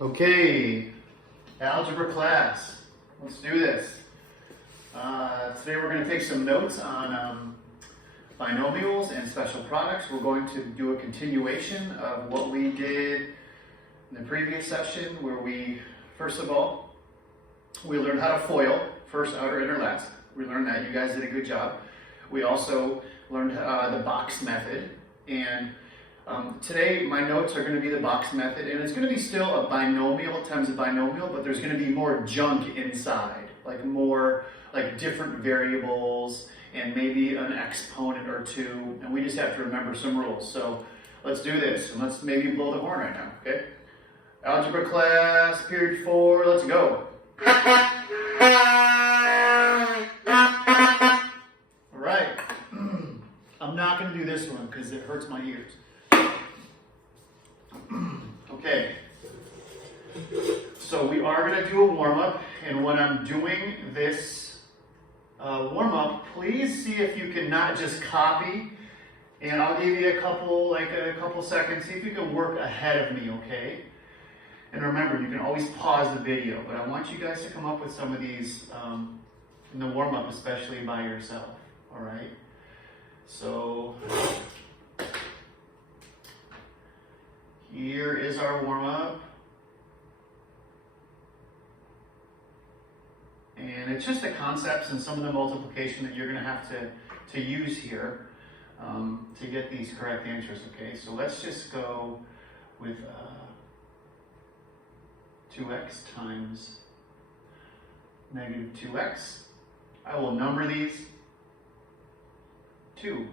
Okay, algebra class, let's do this. Today we're going to take some notes on binomials and special products. We're going to do a continuation of what we did in the previous session where we, first of all, we learned how to FOIL, first, outer, inner, last. We learned that. You guys did a good job. We also learned the box method, and today my notes are going to be the box method, and it's going to be still a binomial times a binomial, but there's going to be more junk inside, like more like different variables and maybe an exponent or two, and we just have to remember some rules. So let's do this, and let's maybe blow the horn right now, okay? Algebra class, period 4, let's go. All right, I'm not going to do this one because it hurts my ears. Okay, so we are going to do a warm-up, and when I'm doing this warm-up, please see if you can not just copy, and I'll give you a couple seconds, see if you can work ahead of me, okay? And remember, you can always pause the video, but I want you guys to come up with some of these in the warm-up, especially by yourself, all right? So here is our warm-up. And it's just the concepts and some of the multiplication that you're going to have to use here to get these correct answers, okay? So let's just go with 2x times negative 2x. I will number these 2p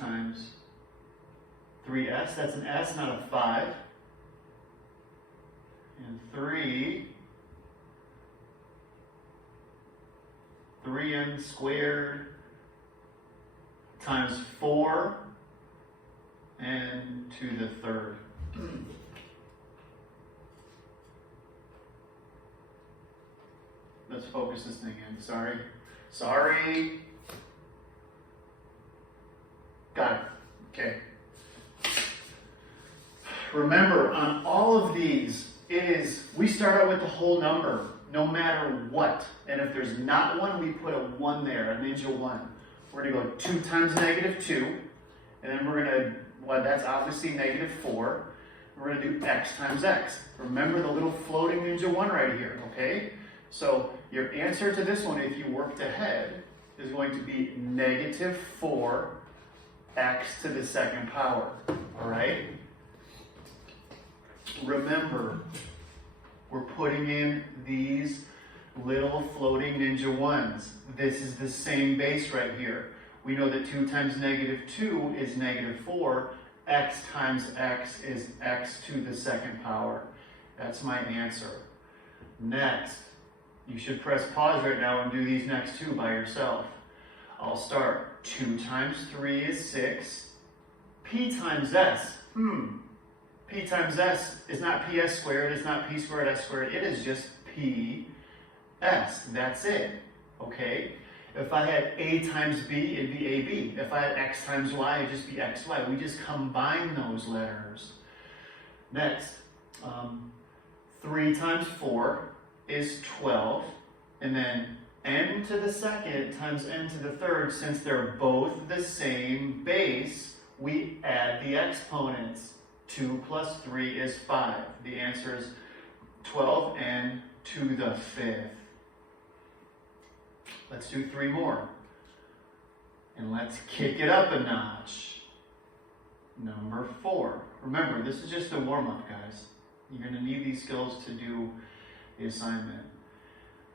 times 3s, that's an s, not a 5, and 3n squared times 4 n to the third. Let's focus this thing in. Sorry. Got it. Okay. Remember, on all of these, we start out with the whole number, no matter what. And if there's not one, we put a 1 there, a ninja 1. We're going to go 2 times negative 2, and then we're going to, well, that's obviously negative 4. We're going to do x times x. Remember the little floating ninja 1 right here, okay? So your answer to this one, if you worked ahead, is going to be negative 4x to the second power, all right? Remember, we're putting in these little floating ninja 1s. This is the same base right here. We know that 2 times negative 2 is negative 4. X times x is x to the second power. That's my answer. Next, you should press pause right now and do these next two by yourself. I'll start. 2 times 3 is 6. P times s. P times s is not ps squared, it's not p squared s squared, it is just ps. That's it, okay? If I had a times b, it'd be ab. If I had x times y, it'd just be xy. We just combine those letters. Next, 3 times 4 is 12, and then n to the second times n to the third, since they're both the same base, we add the exponents. 2 plus 3 is 5. The answer is 12n to the 5th. Let's do 3 more. And let's kick it up a notch. Number 4. Remember, this is just a warm-up, guys. You're going to need these skills to do the assignment.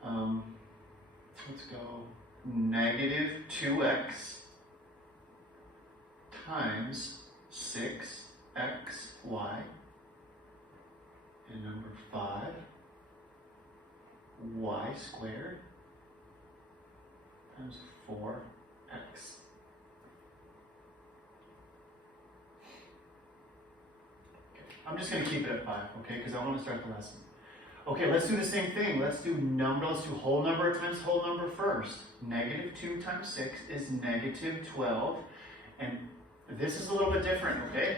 Let's go negative 2x times 6xy, and number 5, y squared times 4x. Okay. I'm just going to keep it at 5, okay, because I want to start the lesson. Okay, let's do the same thing. Let's do whole number times whole number first. Negative 2 times 6 is negative 12, and this is a little bit different, okay?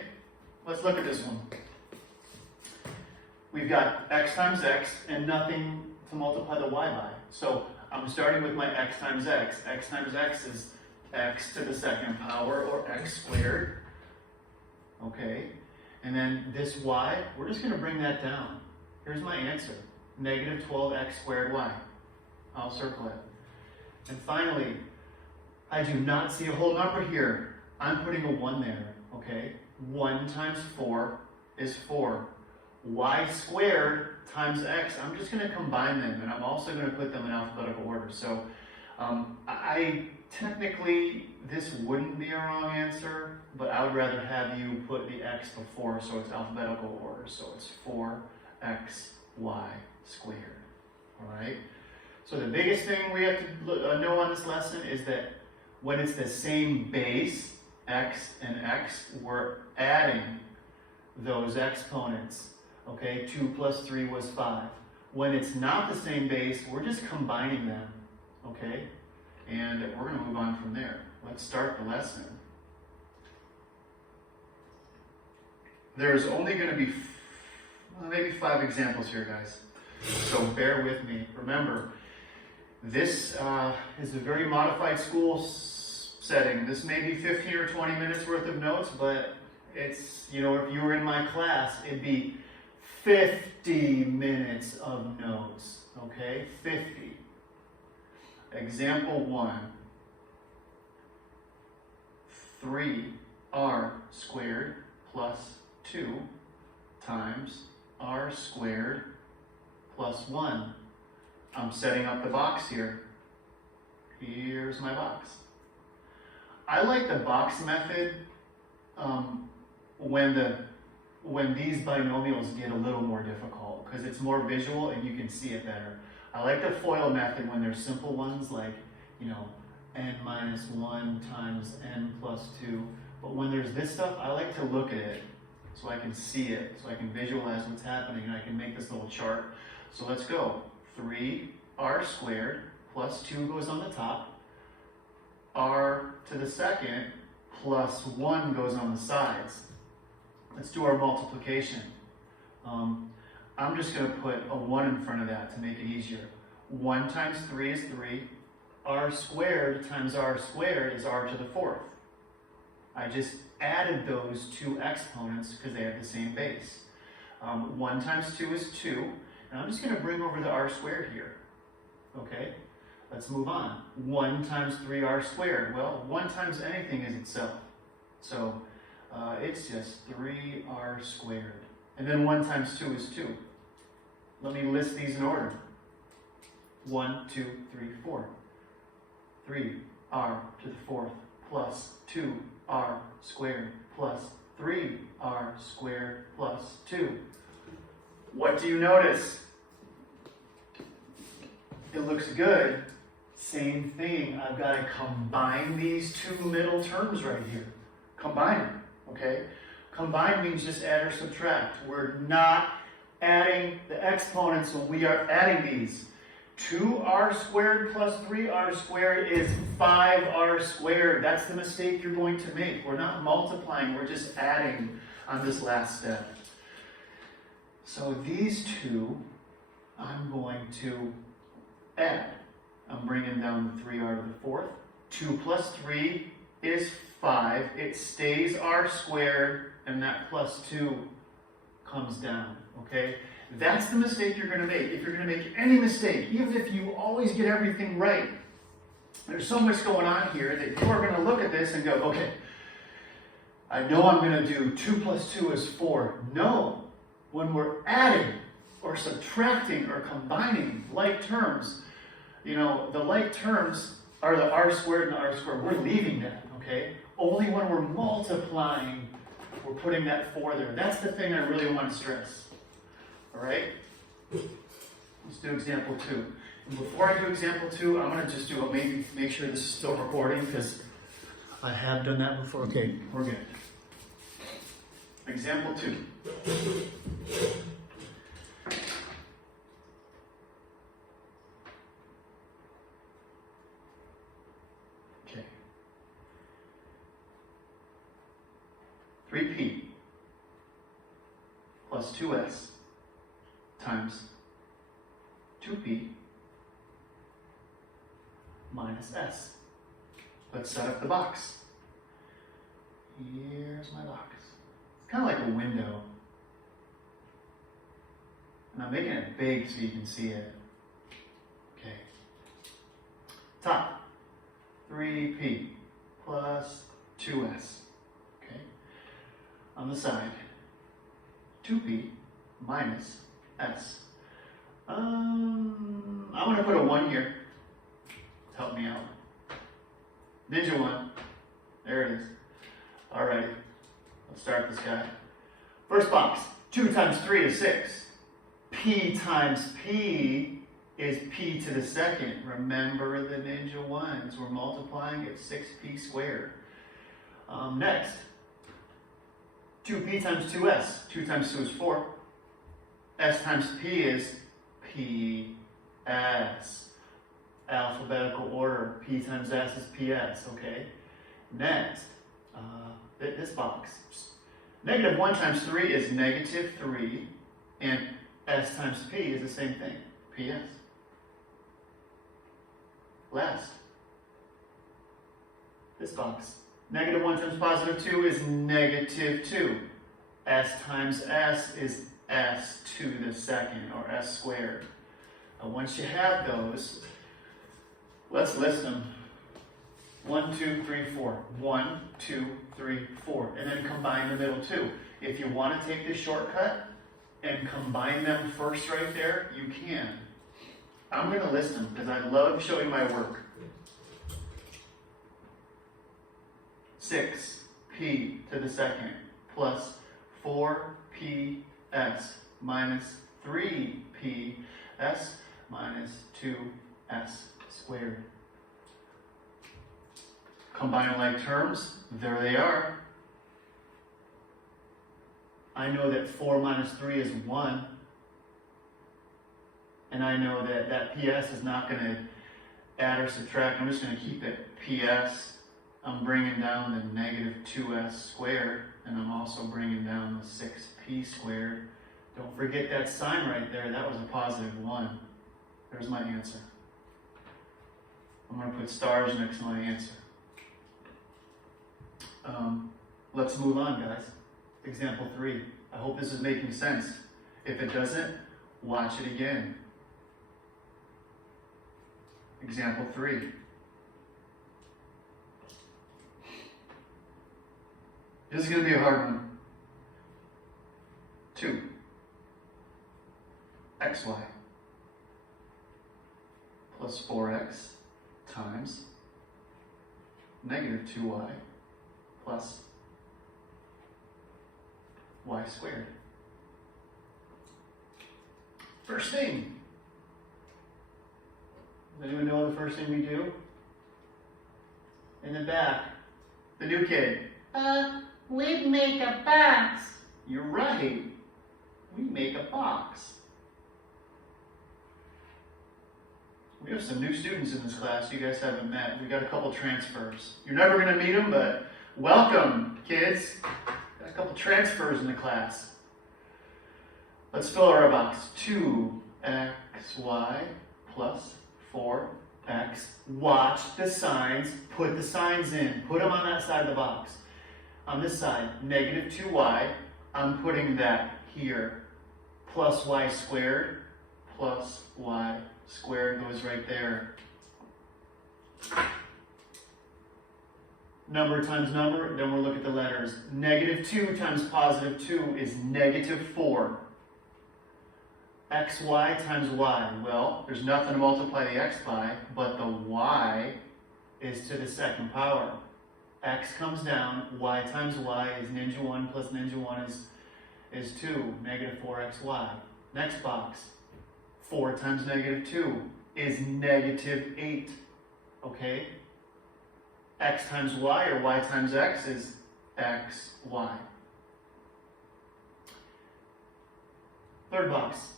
Let's look at this one. we've got x times x and nothing to multiply the y by. So I'm starting with my x times x. X times x is x to the second power, or x squared. Okay, and then this y, we're just going to bring that down. Here's my answer, negative 12x squared y. I'll circle it. And finally, I do not see a whole number here. I'm putting a 1 there, okay? 1 times 4 is 4. Y squared times x, I'm just going to combine them, and I'm also going to put them in alphabetical order. So technically, this wouldn't be a wrong answer, but I would rather have you put the x before, so it's alphabetical order. So it's 4xy squared, all right? So the biggest thing we have to know on this lesson is that when it's the same base, x and x, we're adding those exponents. Okay, 2 plus 3 was 5. When it's not the same base, we're just combining them. Okay, and we're going to move on from there. Let's start the lesson. There's only going to be maybe 5 examples here, guys. So bear with me. Remember, this is a very modified school setting. This may be 15 or 20 minutes worth of notes, but it's, you know, if you were in my class, it'd be 50 minutes of notes, okay? 50. Example 1. 3r squared plus 2 times r squared plus 1. I'm setting up the box here. Here's my box. I like the box method when these binomials get a little more difficult, because it's more visual and you can see it better. I like the FOIL method when there's simple ones like, you know, n minus 1 times n plus 2. But when there's this stuff, I like to look at it so I can see it, so I can visualize what's happening, and I can make this little chart. So let's go. 3r squared plus 2 goes on the top. R to the second plus 1 goes on the sides. Let's do our multiplication. I'm just going to put a 1 in front of that to make it easier. 1 times 3 is 3. R squared times r squared is r to the 4th. I just added those 2 exponents because they have the same base. 1 times 2 is 2. And I'm just going to bring over the r squared here. Okay? Let's move on. 1 times 3r squared. Well, 1 times anything is itself. So it's just 3r squared. And then 1 times 2 is 2. Let me list these in order. 1, 2, 3, 4. 3r to the 4th plus 2r squared plus 3r squared plus 2. What do you notice? It looks good. Same thing, I've got to combine these 2 middle terms right here. Combine them, okay? Combine means just add or subtract. We're not adding the exponents when we are adding these. 2r squared plus 3r squared is 5r squared. That's the mistake you're going to make. We're not multiplying, we're just adding on this last step. So these 2, I'm going to add. I'm bringing down the 3r to the 4th. 2 plus 3 is 5. It stays r squared, and that plus 2 comes down, okay? That's the mistake you're going to make. If you're going to make any mistake, even if you always get everything right, there's so much going on here that you are going to look at this and go, okay, I know I'm going to do 2 plus 2 is 4. No, when we're adding or subtracting or combining like terms, you know, the like terms are the r squared and the r squared. We're leaving that, okay? Only when we're multiplying, we're putting that 4 there. That's the thing I really want to stress. All right? Let's do example 2. And before I do example 2, I'm going to just do maybe make sure this is still recording, because I have done that before. Okay, we're good. Example 2. Okay. 3p plus 2s times 2p minus s. Let's set up the box. Here's my box. It's kind of like a window. And I'm making it big so you can see it. Okay. Top, 3p plus 2s. Okay. On the side, 2p minus s. I'm going to put a 1 here. Help me out. Ninja 1. There it is. Alrighty. Let's start this guy. First box. 2 times 3 is 6. P times p is p to the second. Remember the Ninja 1s. We're multiplying at 6p squared. Next. 2p times 2s. 2 times 2 is 4. S times p is ps. Alphabetical order. P times s is ps. Okay. Next. This box. Negative 1 times 3 is negative 3. And s times p is the same thing. ps. Last. This box. Negative 1 times positive 2 is negative 2. S times s is s to the second, or s squared. Once you have those, let's list them. 1, 2, 3, 4. 1, 2, 3, 4. And then combine the middle two. If you want to take this shortcut and combine them first right there, you can. I'm going to list them because I love showing my work. 6p to the second plus 4ps minus 3ps minus 2s squared. Combine like terms, there they are. I know that 4 minus 3 is 1. And I know that that ps is not going to add or subtract. I'm just going to keep it ps. I'm bringing down the negative 2s squared. And I'm also bringing down the 6p squared. Don't forget that sign right there. That was a positive 1. There's my answer. I'm going to put stars next to my answer. Let's move on, guys. Example 3. I hope this is making sense. If it doesn't, watch it again. Example 3. This is going to be a hard one. 2. xy plus 4x times negative 2y plus y squared. First thing. Does anyone know the first thing we do? In the back. The new kid. We'd make a box. You're right. We make a box. We have some new students in this class you guys haven't met. We got a couple transfers. You're never going to meet them, but welcome, kids. Got a couple transfers in the class. Let's fill our box. 2xy plus 4x. Watch the signs. Put the signs in. Put them on that side of the box. On this side, negative 2y. I'm putting that here. Plus y squared plus y squared goes right there. Number times number, then we'll look at the letters. Negative 2 times positive 2 is negative 4. xy times y. Well, there's nothing to multiply the x by, but the y is to the second power. X comes down, y times y is Ninja 1 plus Ninja 1 is 2, negative 4xy. Next box, 4 times negative 2 is negative 8, okay? X times y or y times x is xy. Third box,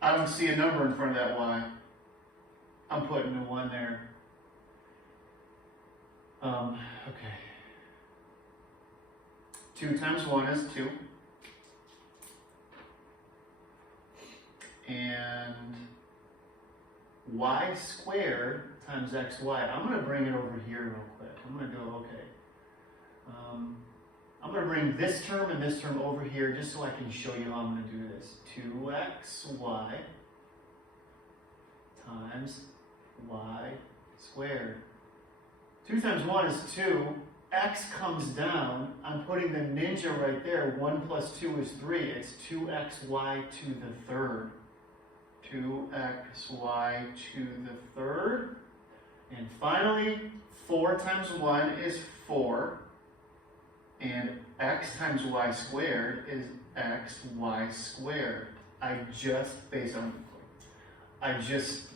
I don't see a number in front of that y. I'm putting a 1 there. Okay. 2 times 1 is 2. and y squared times xy. I'm going to bring it over here real quick. I'm going to go, okay. I'm going to bring this term and this term over here just so I can show you how I'm going to do this. 2xy times y squared. 2 times 1 is 2. X comes down. I'm putting the ninja right there. 1 plus 2 is 3. It's 2xy to the third. 2xy to the third. And finally, 4 times 1 is 4. And x times y squared is xy squared. I just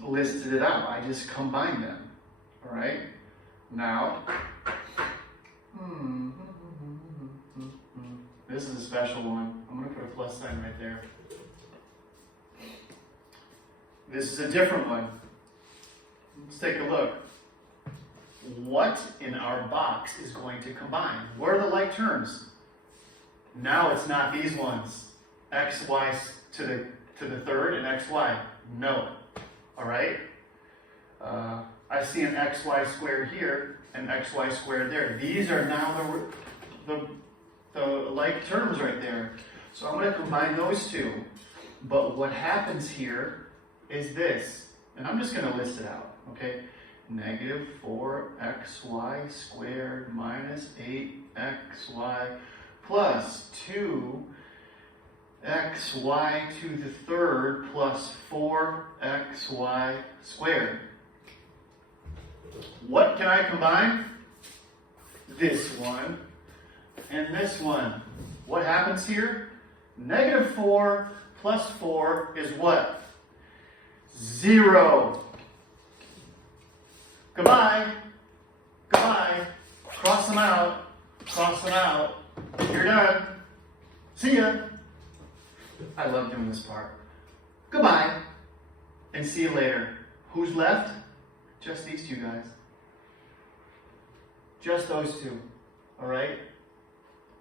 listed it out. I just combined them. All right? Now, this is a special one. I'm going to put a plus sign right there. This is a different one. Let's take a look. What in our box is going to combine? What are the like terms? Now it's not these ones. xy to the third and xy. No. All right? I see an xy squared here and xy squared there. These are now the like terms right there. So I'm going to combine those two. But what happens here is this. And I'm just going to list it out. Okay? Negative 4xy squared minus 8xy plus 2xy to the third plus 4xy squared. What can I combine? This one and this one. What happens here? Negative 4 plus 4 is what? 0. Goodbye. Goodbye. Cross them out. Cross them out. You're done. See ya. I love doing this part. Goodbye. And see you later. Who's left? Just these two guys. Just those two. All right?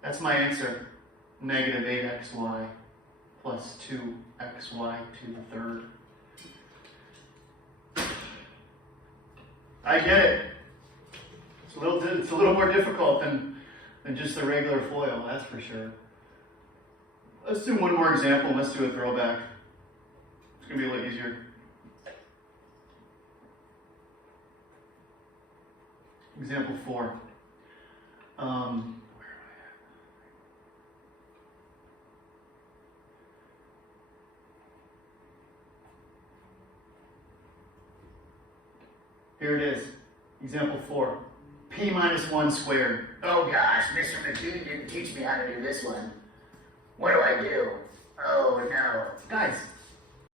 That's my answer. Negative 8xy plus 2xy to the third. I get it. It's a little more difficult than just the regular FOIL, that's for sure. Let's do one more example. Let's do a throwback. It's going to be a little easier. Example 4. Where am I at? Here it is. Example 4. P minus 1 squared. Oh gosh, Mr. McGee didn't teach me how to do this one. What do I do? Oh no. Guys,